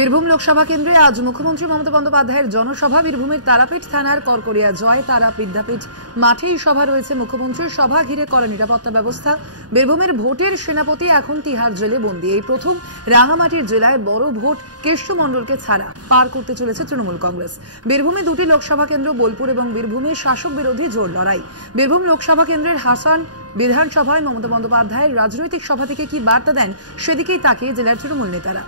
বীরভূম লোকসভা কেন্দ্রে আজ মুখ্যমন্ত্রী মমতা বন্দ্যোপাধ্যায়ের জনসভা। বীরভূমের তারাপীঠ থানার করকরিয়া জয় তারা বিদ্যাপীঠ মাঠেই সভা রয়েছে মুখ্যমন্ত্রীর। সভা ঘিরে করা নিরাপত্তা ব্যবস্থা। বীরভূমের ভোটের সেনাপতি এখন তিহার জেলে বন্দী। এই প্রথম রাঙামাটির জেলায় বড় ভোট কেষ্ট মণ্ডলকে ছাড়া পার করতে চলেছে তৃণমূল কংগ্রেস। বীরভূমে দুটি লোকসভা কেন্দ্র বোলপুর এবং বীরভূমে শাসক বিরোধী জোর লড়াই। বীরভূম লোকসভা কেন্দ্রের হাসান বিধানসভায় মমতা বন্দ্যোপাধ্যায়ের রাজনৈতিক সভা থেকে কি বার্তা দেন সেদিকেই তাকিয়ে জেলার তৃণমূল নেতারা।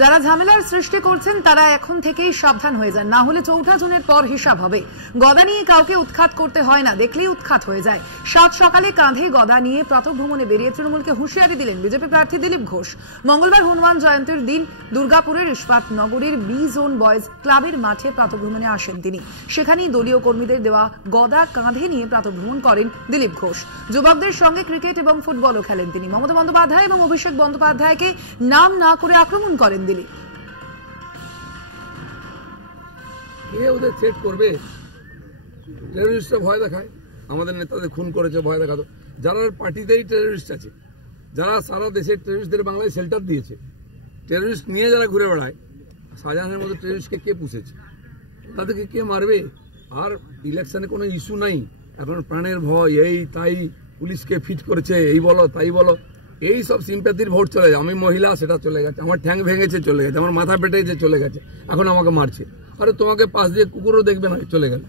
যারা ঝামেলার সৃষ্টি করছেন তারা এখন থেকেই সাবধান হয়ে যান, না হলে ৪ জুনের পর হিসাব হবে। গদা নিয়ে কাউকে উৎখাত করতে হয় না, দেখলেই উৎখাত হয়ে যায়। সাত সকালে কাঁধে গদা নিয়ে প্রাতঃভ্রমণে বেরিয়ে তৃণমূলকে হুঁশিয়ারি দিলেন বিজেপি প্রার্থী দিলীপ ঘোষ। মঙ্গলবার হনুমান জয়ন্তীর দিন দুর্গাপুরের ইস্পাত নগরীর বি জোন বয়েজ ক্লাবের মাঠে প্রাতঃভ্রমণে আসেন তিনি। সেখানেই দলীয় কর্মীদের দেওয়া গদা কাঁধে নিয়ে প্রাতঃভ্রমণ করেন দিলীপ ঘোষ। যুবকদের সঙ্গে ক্রিকেট এবং ফুটবলও খেলেন তিনি। মমতা বন্দ্যোপাধ্যায় এবং অভিষেক বন্দ্যোপাধ্যায়কে নাম না করে আক্রমণ করেন দিলীপ। ওদের থ্রেট করবে, টেররিস্টরা ভয় দেখায়, আমাদের নেতাদের খুন করেছে ভয় দেখাতো। যারা পার্টিতেই টেররিস্ট আছে, যারা সারা দেশের টেররিস্টদের বাংলায় শেল্টার দিয়েছে, টেররিস্ট নিয়ে যারা ঘুরে বেড়ায়, শাহজাহানের মতো টেররিস্টকে কে পুষেছে, তাদেরকে কে মারবে? আর ইলেকশনে কোনো ইস্যু নাই, এখন প্রাণের ভয়, এই তাই পুলিশকে ফিট করেছে, এই বলো তাই বলো, এই সব সিম্প্যাথির ভোট চলে যায়। আমি মহিলা, সেটা চলে গেছে, আমার ঠ্যাং ভেঙেছে চলে গেছে, আমার মাথা পেটেছে চলে গেছে, এখন আমাকে মারছে। আরে তোমাকে পাশ দিয়ে কুকুরও দেখবে না, চলে গেল।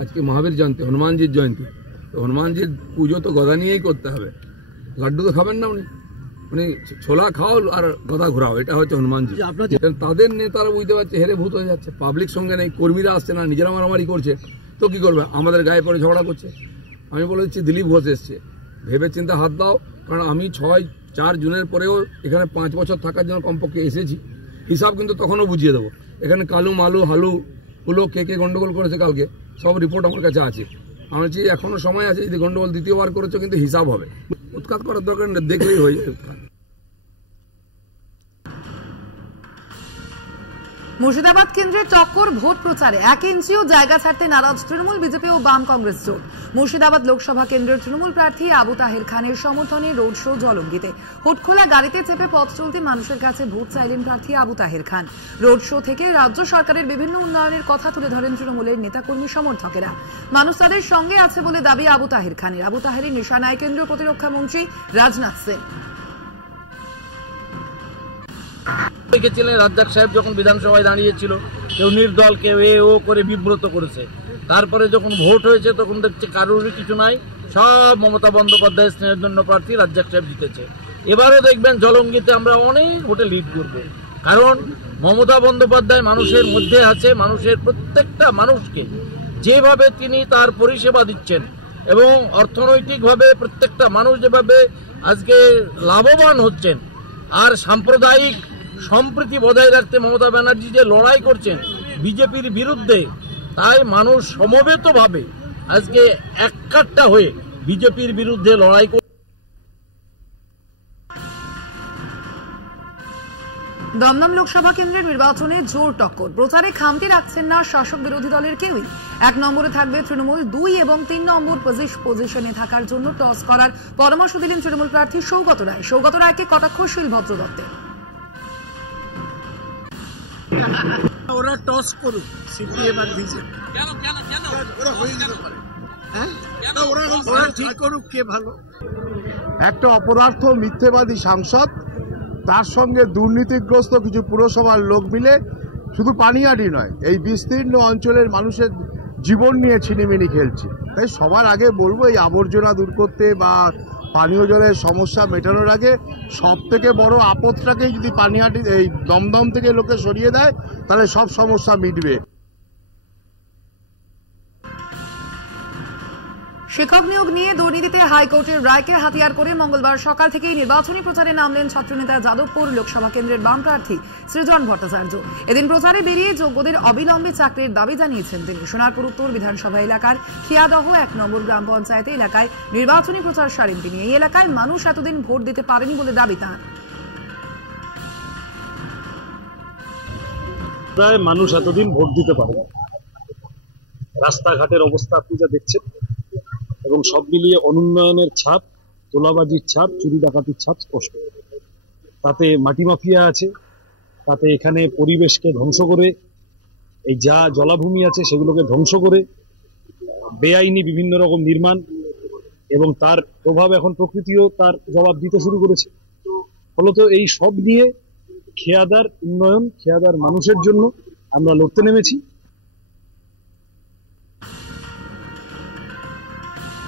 আজকে মহাবীর জয়ন্তী, হনুমানজির জয়ন্তী, তো হনুমানজির পুজো তো গদা নিয়েই করতে হবে। লাড্ডু তো খাবেন না উনি ছোলা খাও আর গদা ঘুরাও, এটা হচ্ছে হনুমানজি। তাদের নেতারা বুঝতে পারছে হেরে ভূত হয়ে যাচ্ছে, পাবলিক সঙ্গে নেই, কর্মীরা আসছে না, নিজেরা মারামারি করছে, তো কি করবে? আমাদের গায়ে পরে ঝগড়া করছে। আমি বলে দিচ্ছি দিলীপ ঘোষ এসছে, ভেবে চিন্তা হাত দাও, কারণ আমি 4 জুনের পরেও এখানে 5 বছর থাকার জন্য কমপক্ষে এসেছি। হিসাব কিন্তু তখনও বুঝিয়ে দেবো। এখানে কালু মালু হালু হুলো কে গন্ডগোল করেছে কালকে, সব রিপোর্ট আমার কাছে আছে। আমি বলছি এখনো সময় আছে, যদি গন্ডগোল দ্বিতীয়বার করেছো কিন্তু হিসাব হবে। উৎখাত করার দরকার দেখলেই হয়ে যায় উৎখাত। মুর্শিদাবাদ কেন্দ্রে টক্কর ভোট প্রচারে 1 ইঞ্চিও জায়গা ছাড়তে নারাজ তৃণমূল, বিজেপি ও বাম কংগ্রেস জোট। মুর্শিদাবাদ লোকসভা কেন্দ্রের তৃণমূল প্রার্থী আবু তাহের খানের সমর্থনে রোড শো জলঙ্গিতে। হুটখোলা গাড়িতে চেপে পথ চলতি মানুষের কাছে ভোট চাইলেন প্রার্থী আবু তাহের খান। রোড শো থেকে রাজ্য সরকারের বিভিন্ন উন্নয়নের কথা তুলে ধরেন তৃণমূলের নেতাকর্মী সমর্থকেরা। মানুষ তাদের সঙ্গে আছে বলে দাবি আবু তাহের খানের। আবু তাহেরের নিশানায় কেন্দ্রীয় প্রতিরক্ষা মন্ত্রী রাজনাথ সিং। দেখেছিলেন রাজ্জাক সাহেব যখন বিধানসভায় দাঁড়িয়েছিল, কেউ নির্দল, কেউ ও করে বিব্রত করেছে। তারপরে যখন ভোট হয়েছে তখন দেখছে কারোরই কিছু নাই, সব মমতা বন্দ্যোপাধ্যায় স্নেহের জন্য প্রার্থী রাজ্জাক সাহেব জিতেছে। এবারও দেখবেন জলঙ্গিতে আমরা অনেক ভোটে লিড করব, কারণ মমতা বন্দ্যোপাধ্যায় মানুষের মধ্যে আছে। মানুষের প্রত্যেকটা মানুষকে যেভাবে তিনি তার পরিষেবা দিচ্ছেন এবং অর্থনৈতিকভাবে প্রত্যেকটা মানুষ যেভাবে আজকে লাভবান হচ্ছেন, আর সাম্প্রদায়িক সম্প্রীতি বজায় রাখতে মমতা ব্যানার্জি যে লড়াই করছেন বিজেপির বিরুদ্ধে, তাই মানুষ সমবেতভাবে আজকে এককাট্টা হয়ে বিজেপির বিরুদ্ধে লড়াই করছে। দমদম লোকসভা কেন্দ্রের নির্বাচনে জোর টক্কর। প্রচারে খামতি রাখছেন না শাসক বিরোধী দলের কেউই। 1 নম্বরে থাকবে তৃণমূল, 2 এবং 3 নম্বর পজিশনে থাকার জন্য টস করার পরামর্শ দিলেন তৃণমূল প্রার্থী সৌগত রায়। সৌগত রায়কে কটাক্ষশীল ভদ্র দত্তে। ওরা টস করুক, সিপিএম আর বিজেপি, ওরা ঠিক করুক কে ভালো। একটা অপদার্থ মিথ্যেবাদী সাংসদ, তার সঙ্গে দুর্নীতিগ্রস্ত কিছু পুরসভার লোক মিলে শুধু পানিয়াটি নয়, এই বিস্তীর্ণ অঞ্চলের মানুষের জীবন নিয়ে ছিনিমিনি খেলছে। তাই সবার আগে বলবো, এই আবর্জনা দূর করতে বা পানীয় জলের সমস্যা মেটানোর আগে সব থেকে বড় আপদটাকেই যদি পানিয়াটি এই দমদম থেকে লোকে সরিয়ে দেয়, তাহলে সব সমস্যা মিটবে। শিক্ষক নিয়োগ নিয়ে দুর্নীতিতে হাইকোর্টের রায়কে হাতিয়ার করে মঙ্গলবার সকাল থেকেই নির্বাচনী প্রচারে নামলেন ছাত্রনেতা যাদবপুর লোকসভা কেন্দ্রের বাম প্রার্থী সৃজন ভট্টাচার্য। এদিন প্রচারে বেরিয়ে যোগ্যদের অবিলম্বে চাকরির দাবি জানিয়েছেন তিনি। সোনারপুর উত্তর বিধানসভা এলাকার খিয়াদহ 1 নম্বর গ্রাম পঞ্চায়েত এলাকায় নির্বাচনী প্রচার সারেন তিনি। এই এলাকায় মানুষ এতদিন ভোট দিতে পারেনি বলে দাবি তাঁর। প্রায় মানুষ এতদিন ভোট দিতে পারে, রাস্তাঘাটের অবস্থা আপনি যা দেখছেন, এবং সব মিলিয়ে অনুন্নয়নের ছাপ, তোলাবাজির ছাপ, চুরি ডাকাতির ছাপ স্পষ্ট। তাতে মাটি মাফিয়া আছে, তাতে এখানে পরিবেশকে ধ্বংস করে, এই যা জলাভূমি আছে সেগুলোকে ধ্বংস করে বেআইনি বিভিন্ন রকম নির্মাণ, এবং তার প্রভাব এখন প্রকৃতিও তার জবাব দিতে শুরু করেছে। ফলত এই সব নিয়ে খেয়াদার উন্নয়ন, খেয়াদার মানুষের জন্য আমরা লড়তে নেমেছি।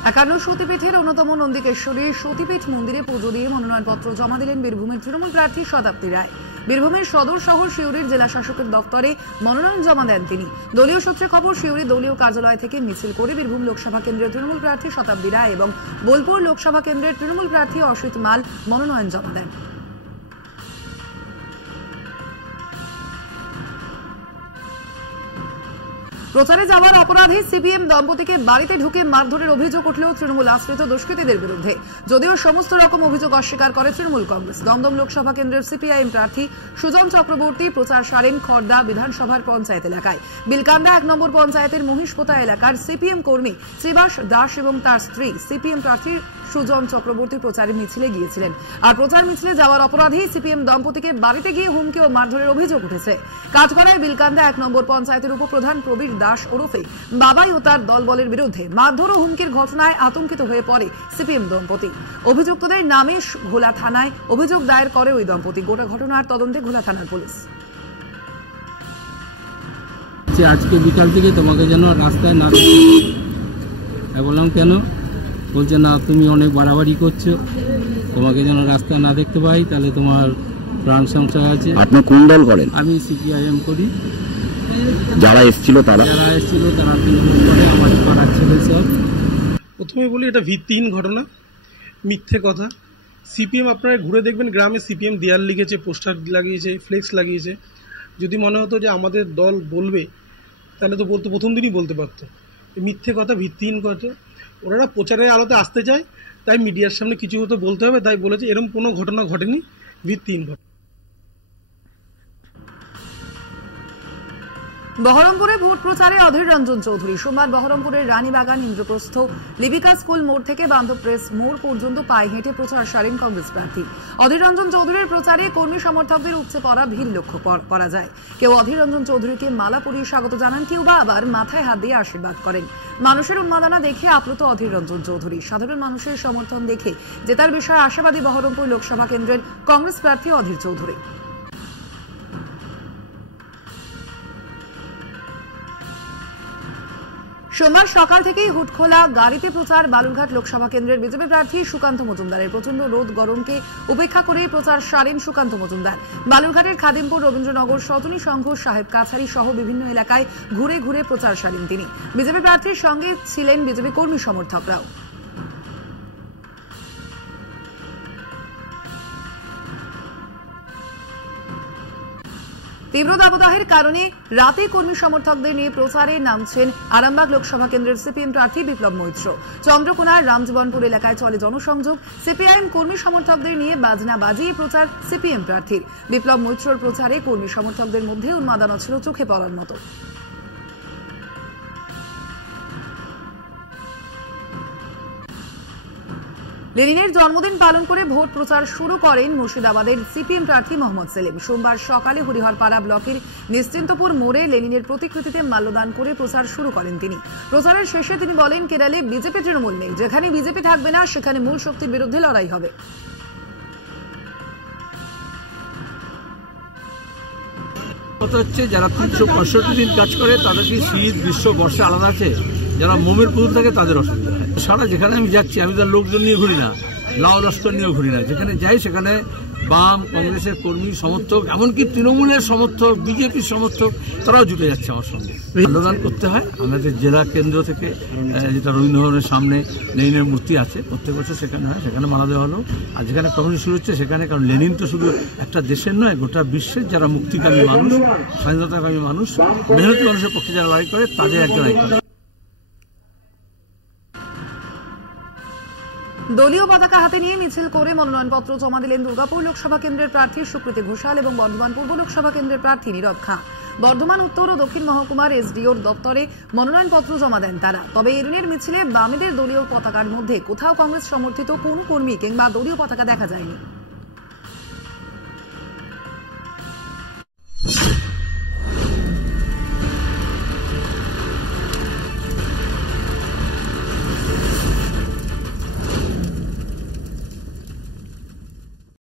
51 সতীপীঠের অন্যতম নন্দিকেশ্বরী সতীপীঠ মন্দিরে পুজো দিয়ে মনোনয়নপত্র জমা দিলেন বীরভূমের তৃণমূল প্রার্থী শতাব্দী রায়। বীরভূমের সদর শহর সিউড়ির জেলা শাসকের দপ্তরে মনোনয়ন জমা দেন তিনি। দলীয় সূত্রে খবর, সিউড়ি দলীয় কার্যালয় থেকে মিছিল করে বীরভূম লোকসভা কেন্দ্রের তৃণমূল প্রার্থী শতাব্দী রায় এবং বোলপুর লোকসভা কেন্দ্রের তৃণমূল প্রার্থী অসিত মাল মনোনয়ন জমা দেন। প্রচারে যাওয়ার অপরাধে সিপিএম দম্পতিকে বাড়িতে ঢুকে মারধরের অভিযোগ উঠলেও তৃণমূল আশ্রিত দুষ্কৃতীদের বিরুদ্ধে, যদিও সমস্ত রকম অভিযোগ অস্বীকার করে তৃণমূল কংগ্রেস। দমদম লোকসভা কেন্দ্রের সিপিআইএম প্রার্থী সুজন চক্রবর্তী প্রচার সারেন খড়দা বিধানসভার পঞ্চায়েত এলাকায়। বিলকান্দা 1 নম্বর পঞ্চায়েতের মহিষপোতা এলাকার সিপিএম কর্মী শ্রীবাস দাস এবং তার স্ত্রী সিপিএম প্রার্থী সুজন চক্রবর্তী প্রচারে মিছিলে গিয়েছিলেন। আর প্রচার মিছিলে যাওয়ার অপরাধেই সিপিএম দম্পতিকে বাড়িতে গিয়ে হুমকি ও মারধরের অভিযোগ উঠেছে। কাজকরায় বিলকান্দা 1 নম্বর পঞ্চায়েতের উপপ্রধান প্রবীর দাস ওরফে বাবাই ও তার দলবলের বিরুদ্ধে মারধর ও হুমকির ঘটনায় আতঙ্কিত হয়ে পড়ে সিপিএম দম্পতি। অভিযুক্তদের নামে ঘোলা থানায় অভিযোগ দায়ের করে ওই দম্পতি। গোটা ঘটনার তদন্তে ঘোলা থানার পুলিশ। আজকে বিকাল থেকে তোমাকে যেন রাস্তায় না দেখতে, বললাম কেন? বলছে না, তুমি অনেক বাড়াবাড়ি করছো, তোমাকে যেন রাস্তায় না দেখতে পাই, তাহলে তোমার প্রাণ সংশয় আছে। আপনি কোন দল করেন? আমি সিপিআইএম করি। যারা এসেছিল তারা তৃণমূল করে, আমার পাড়ার ছেলে সব। প্রথমে বলি, এটা ভিত্তিহীন ঘটনা, মিথ্যে কথা। সিপিএম আপনারা ঘুরে দেখবেন, গ্রামে সিপিএম দেয়াল লিখেছে, পোস্টার লাগিয়েছে, ফ্লেক্স লাগিয়েছে। যদি মনে হতো যে আমাদের দল বলবে, তাহলে তো প্রথম দিনই বলতে পারতো। মিথ্যে কথা, ভিত্তিহীন কথা। ওনারা প্রচারের আলোতে আসতে চায়, তাই মিডিয়ার সামনে কিছু হতো বলতে হবে, তাই বলেছে। এরকম কোনো ঘটনা ঘটেনি, ভিত্তিহীন ঘটনা। বহরমপুরে ভোট প্রচারে অধীর রঞ্জন চৌধুরী। সোমবার বহরমপুরের রানীবাগান, ইন্দ্রপ্রস্থ, লিবিকা স্কুল মোড় থেকে বান্ধব প্রেস মোড় পর্যন্ত পায়ে হেঁটে প্রচার সারেন কংগ্রেস প্রার্থী অধীর রঞ্জন চৌধুরীর প্রচারে কর্মী সমর্থকদের উপচে পড়া ভিড় লক্ষ্য করা যায়। কেউ অধীর রঞ্জন চৌধুরীকে মালা পরিয়ে স্বাগত জানান, কেউ বা আবার মাথায় হাত দিয়ে আশীর্বাদ করেন। মানুষের উন্মাদনা দেখে আপ্লুত অধীর রঞ্জন চৌধুরী। সাধারণ মানুষের সমর্থন দেখে জেতার বিষয়ে আশাবাদী বহরমপুর লোকসভা কেন্দ্রের কংগ্রেস প্রার্থী অধীর চৌধুরী। সোমবার সকাল থেকেই হুটখোলা গাড়িতে প্রচার বালুরঘাট লোকসভা কেন্দ্রের বিজেপি প্রার্থী সুকান্ত মজুমদারের। প্রচন্ড রোদ গরমকে উপেক্ষা করে প্রচার সারেন সুকান্ত মজুমদার। বালুরঘাটের খাদিমপুর, রবীন্দ্রনগর, সতনী সংঘ, সাহেব কাছারি সহ বিভিন্ন এলাকায় ঘুরে ঘুরে প্রচার সারেন তিনি। বিজেপি প্রার্থীর সঙ্গে ছিলেন বিজেপি কর্মী সমর্থকরাও। তীব্র দাবদাহের কারণে রাতে কর্মী সমর্থকদের নিয়ে প্রচারে নামছেন আরামবাগ লোকসভা কেন্দ্রের সিপিএম প্রার্থী বিপ্লব মৈত্র। চন্দ্রকোনার রামজীবনপুর এলাকায় চলে জনসংযোগ। সিপিআইএম কর্মী সমর্থকদের নিয়ে বাজনা বাজিয়ে প্রচার সিপিএম প্রার্থীর। বিপ্লব মৈত্রর প্রচারে কর্মী সমর্থকদের মধ্যে উন্মাদনা ছিল চোখে পড়ার মতো। লেনিনের জন্মদিন পালন করে ভোট প্রচার শুরু করেন মুর্শিদাবাদের সিপিএম প্রার্থী মোহাম্মদ সেলিম। সোমবার সকালে হরিহরপাড়া ব্লকের নিশ্চিন্তপুর মোড়ে লেনিনের প্রতিকৃতিতে মাল্যদান করে প্রচার শুরু করেন তিনি। প্রচারের শেষে তিনি বলেন, কেরালে বিজেপি তৃণমূল নেই, যেখানে বিজেপি থাকবে না সেখানে মূল শক্তির বিরুদ্ধে লড়াই হবে। কথা হচ্ছে, যারা 365 দিন কাজ করে তাদেরকে শীত, গ্রীষ্ম, বর্ষা আলাদা আছে। যারা মোমের পুতুল থাকে তাদের অসুবিধা হয়। সারা যেখানে আমি যাচ্ছি, আমি তার লোকজন নিয়ে ঘুরি না, লাউ লস্কর নিয়েও ঘুরি না। যেখানে যাই সেখানে বাম, কংগ্রেসের কর্মী সমর্থক, এমনকি তৃণমূলের সমর্থক, বিজেপির সমর্থক, তারাও জুটে যাচ্ছে আমার সঙ্গে। আন্দোলন করতে হয়। আমাদের জেলা কেন্দ্র থেকে যেটা রবীন্দ্রভবনের সামনে লেনিনের মূর্তি আছে, প্রত্যেক বছর সেখানে হয়, সেখানে মালা দেওয়া হলো। আর যেখানে কর্মসূচি শুরু হচ্ছে সেখানে, কারণ লেনিন তো শুধু একটা দেশের নয়, গোটা বিশ্বের যারা মুক্তিকামী মানুষ, স্বাধীনতাকামী মানুষ, মেহনতি মানুষের পক্ষে যারা লড়াই করে, তাদের একজন আইকন। দলীয় পতাকা হাতে নিয়ে মিছিল করে মনোনয়নপত্র জমা দিলেন দুর্গাপুর লোকসভা কেন্দ্রের প্রার্থী সুকৃতি ঘোষাল এবং বর্ধমান পূর্ব লোকসভা কেন্দ্রের প্রার্থী নীরব খাঁ। বর্ধমান উত্তর ও দক্ষিণ মহকুমার এসডিওর দপ্তরে মনোনয়নপত্র জমা দেন তারা। তবে এই দিনের মিছিলে বামেদের দলীয় পতাকার মধ্যে কোথাও কংগ্রেস সমর্থিত কোন কর্মী কিংবা দলীয় পতাকা দেখা যায়নি।